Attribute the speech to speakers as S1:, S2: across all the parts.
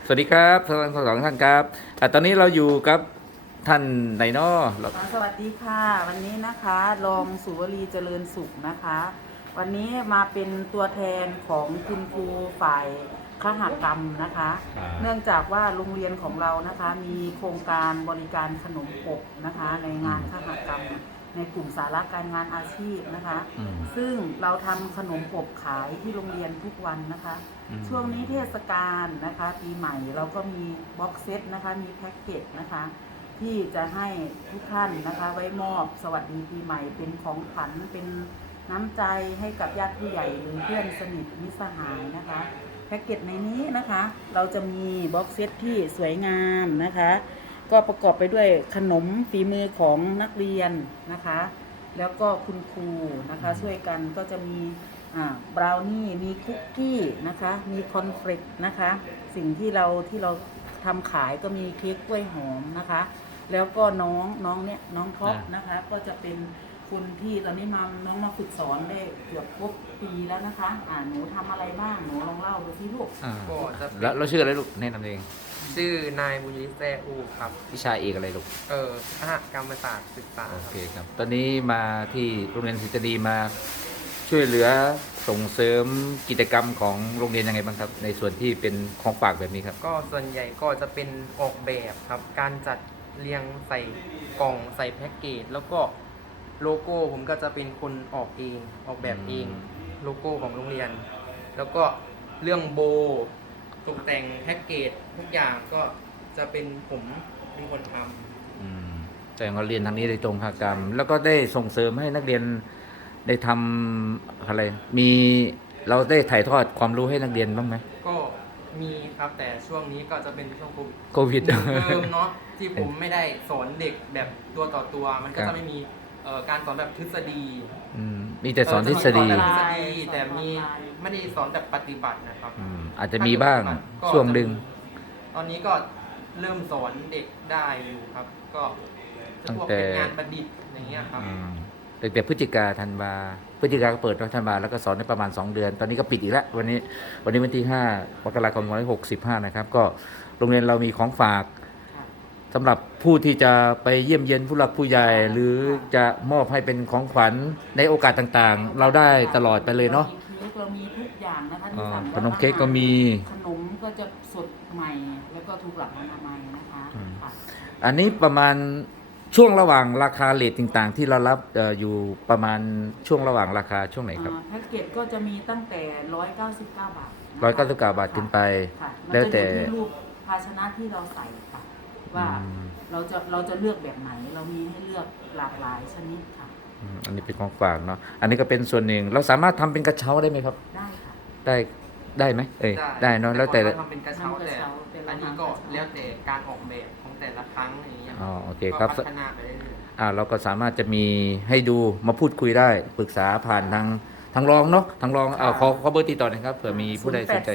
S1: สวัสดีครับทั้งสองท่านครับตอนนี้เราอยู่กับท่านไหนเนาะ
S2: สวัสดีค่ะวันนี้นะคะรองสุวรีเจริญสุขนะคะ วันนี้มาเป็นตัวแทนของคุณครูฝ่ายคหกรรมนะคะ เนื่องจากว่าโรงเรียนของเรานะคะมีโครงการบริการขนมปกนะคะในงานคหกรรมในกลุ่มสาระการงานอาชีพนะคะ ซึ่งเราทำขนมปกขายที่โรงเรียนทุกวันนะคะ ช่วงนี้เทศกาลนะคะปีใหม่เราก็มีบ็อกเซตนะคะมีแพ็กเกจนะคะที่จะให้ทุกท่านนะคะไว้มอบสวัสดีปีใหม่เป็นของขวัญเป็นน้ำใจให้กับญาติผู้ใหญ่หรือเพื่อนสนิทมิตรสหายนะคะแพ็กเกจในนี้นะคะเราจะมีบ็อกเซตที่สวยงามนะคะก็ประกอบไปด้วยขนมฝีมือของนักเรียนนะคะแล้วก็คุณครูนะคะช่วยกันก็จะมีบราวนี่มีคุกกี้นะคะมีคอนเฟลกนะคะสิ่งที่เราทำขายก็มีเค้กกล้วยหอมนะคะแล้วก็น้องเนี่ยน้องท็อปนะคะก็จะเป็นคนที่ตอนนี้น้องมาฝึกสอนได้เกือบครบปีแล้วนะคะหนูทำอะไรบ้างหนูลองเล่าดูสิลูก
S3: ก็จะ
S1: แล้วเราชื่ออะไรลูกแนะนำเอง
S3: ชื่อนายบุญยิแซ่อูครับ
S1: วิชาเอกอะไรลูก
S3: คณะกรรมศาสตร์ศึกษา
S1: โอเคครับตอนนี้มาที่โรงเรียนศิษฎีมาช่วยเหลือส่งเสริมกิจกรรมของโรงเรียนยังไงบ้างครับในส่วนที่เป็นของฝากแบบนี้ครับ
S3: ก็ส่วนใหญ่ก็จะเป็นออกแบบครับการจัดเรียงใส่กล่องใส่แพ็กเกจแล้วก็โลโก้ผมก็จะเป็นคนออกเองออกแบบเองโลโก้ของโรงเรียน แล้วก็เรื่องโบตกแต่งแพ็กเกจทุกอย่างก็จะเป็นผมเป็นคนทำ
S1: แต่เราเรียนทางนี้โดยตรงภาคกรรมแล้วก็ได้ส่งเสริมให้นักเรียนได้ทำอะไรมีเราได้ถ่ายทอดความรู้ให้นักเรียนบ้างไหม
S3: ก็มีครับแต่ช่วงนี้ก็จะเป็นช่วง
S1: โควิด
S3: เนาะที่ผมไม่ได้สอนเด็กแบบตัวต่อตัวมันก็จะไม่มีการสอนแบบทฤษฎี
S1: มีแต่สอนทฤษฎี
S3: แต่มีไม่ได้สอนแบบปฏิบัตินะครับ
S1: อาจจะมีบ้างช่วงดึง
S3: ตอนนี้ก็เริ่มสอนเด็กได้อยู่ครับก็
S1: ตั้งแต่
S3: เป็นงานประดิษฐ์อย่างเงี้ยครับ
S1: ตั้งแต่พฤศจิกาธันวาพฤศจิกาก็เปิดธันวาแล้วก็สอนได้ประมาณ2 เดือนตอนนี้ก็ปิดอีกแล้ววันนี้วันที่5 มกราคม2565นะครับก็โรงเรียนเรามีของฝากสำหรับผู้ที่จะไปเยี่ยมเยียนผู้หลักผู้ใหญ่หรือจะมอบให้เป็นของขวัญในโอกาสต่างๆเราได้ตลอดไปเลยเนาะ
S2: เรามีทุกอย่างนะคะที่สั่ง
S1: ขนมเค้กก็มี
S2: ขนมก็จะสดใหม่แล้วก็ถูกหลักอนามัยนะคะ
S1: อันนี้ประมาณช่วงระหว่างราคาเรทต่างๆที่เรารับอยู่ประมาณช่วงระหว่างราคาช่วงไหนครับ
S2: แพ็กเกจก็จะมีตั้งแต่199 บาท
S1: 199 บาทขึ้นไป
S2: แล้วแต่รูปภาชนะที่เราใส่ค่ะว่าเราจะเลือกแบบไหนเรามีให้เลือกหลากหลายชนิดค่ะ
S1: อันนี้เป็นของฝากเนาะอันนี้ก็เป็นส่วนหนึ่งเราสามารถทำเป็นกระเช้าได้ไหมครับ
S2: ได้ค่ะ
S1: ได้ไหมได้เนาะแล้วแต่
S3: ทำเป็นกระเช้าแต่อันนี้ก็แล้วแต่การออกแบบของแต่ละครั้งอย่างเงี้ย
S1: โอเคครับ
S3: พัฒนาไปเรื่อย
S1: เราก็สามารถจะมีให้ดูมาพูดคุยได้ปรึกษาผ่านทางรองเนาะทางรองขอเบอร์ติดต่อหน่อยครับเผื่อมีผู้ใดสนใจ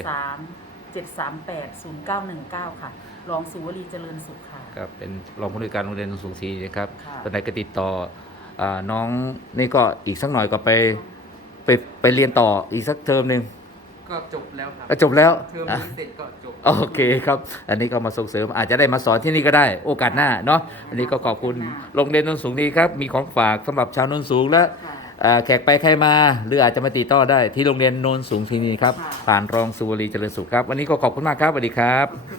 S2: 083 738 0919ค่ะรองสุวรีเจริญสุขค่ะ
S1: ครับเป็นรองผู้อำนวยการโรงเรียนสูงศรีนะครับตอนไหนก็ติดต่อน้องนี่ก็อีกสักหน่อยก็ไปเรียนต่ออีกสักเทอมหนึ่ง
S3: ก็จบแล้วครับ
S1: จบแล้ว
S3: เทอมนี้เสร็จก็จบ
S1: โอเคครับอันนี้ก็มาส่งเสริมอาจจะได้มาสอนที่นี่ก็ได้โอกาสหน้าเนาะอันนี้ก็ขอบคุณโรงเรียนโนนสูงดีครับมีของฝากสำหรับชาวโนนสูงและแขกไปใครมาหรืออาจจะมาติดต่อได้ที่โรงเรียนโนนสูงที่นี่ครับผ่านรองสุวรีเจริญสุขครับวันนี้ก็ขอบคุณมากครับสวัสดีครับ